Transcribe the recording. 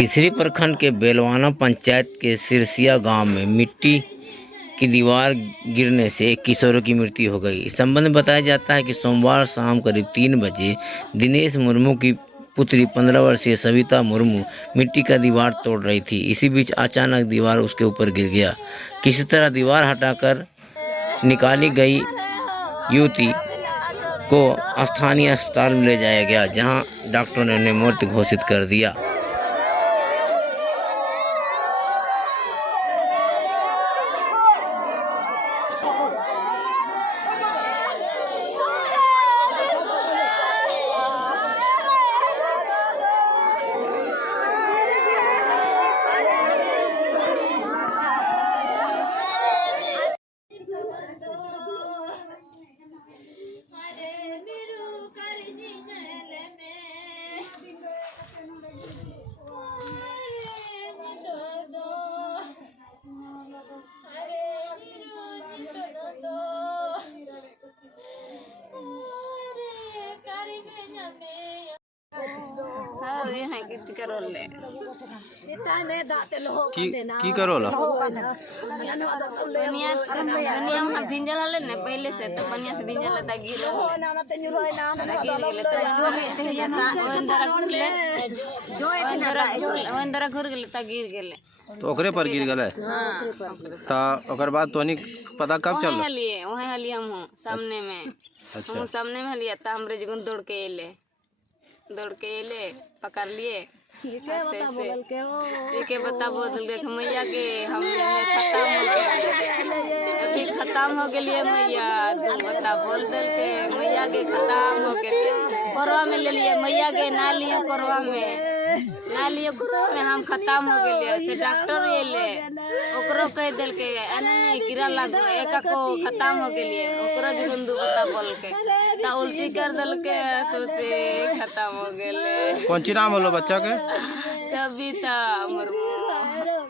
तीसरी प्रखंड के बेलवाना पंचायत के सिरसिया गांव में मिट्टी की दीवार गिरने से एक किशोर की मृत्यु हो गई। इस संबंध में बताया जाता है कि सोमवार शाम करीब 3 बजे दिनेश मुर्मू की पुत्री 15 वर्षीय सविता मुर्मू मिट्टी का दीवार तोड़ रही थी। इसी बीच अचानक दीवार उसके ऊपर गिर गया। किसी तरह दीवार हटाकर निकाली गई युवती को स्थानीय अस्पताल में ले जाया गया, जहां डॉक्टरों ने उन्हें मृत घोषित कर दिया। की करोला दुनिया में भिंजल हले ने पहले से तो बढ़िया से भिंजल ता गिर अंदर घुर गेले ता गिर गेले तो ओकरे पर गिर गले। हां ता ओकर बाद तोनी पता कब चल वहीं हली हम सामने में। अच्छा। हम सामने में हलिया ता हमरे जगन दौड़ के एले पकड़ लिए। ये के बता बोल देख मैया के हम खत्म हो गए मैया तू बता बोल दे के मैया के खत्म हो गए। कोरवा में ले लिए मैया के ना लिए कोरवा में हम खत्म हो गए से डॉक्टर एले ओकरो कह दिल के नहीं कीड़ा लग एक को खत्म हो गए ओकरो जगन दू बता बोल के ता उल्टी कर दिल के तो खत्म हो गए। कौन सी नाम होलो बच्चा के? सविता मुर्मू।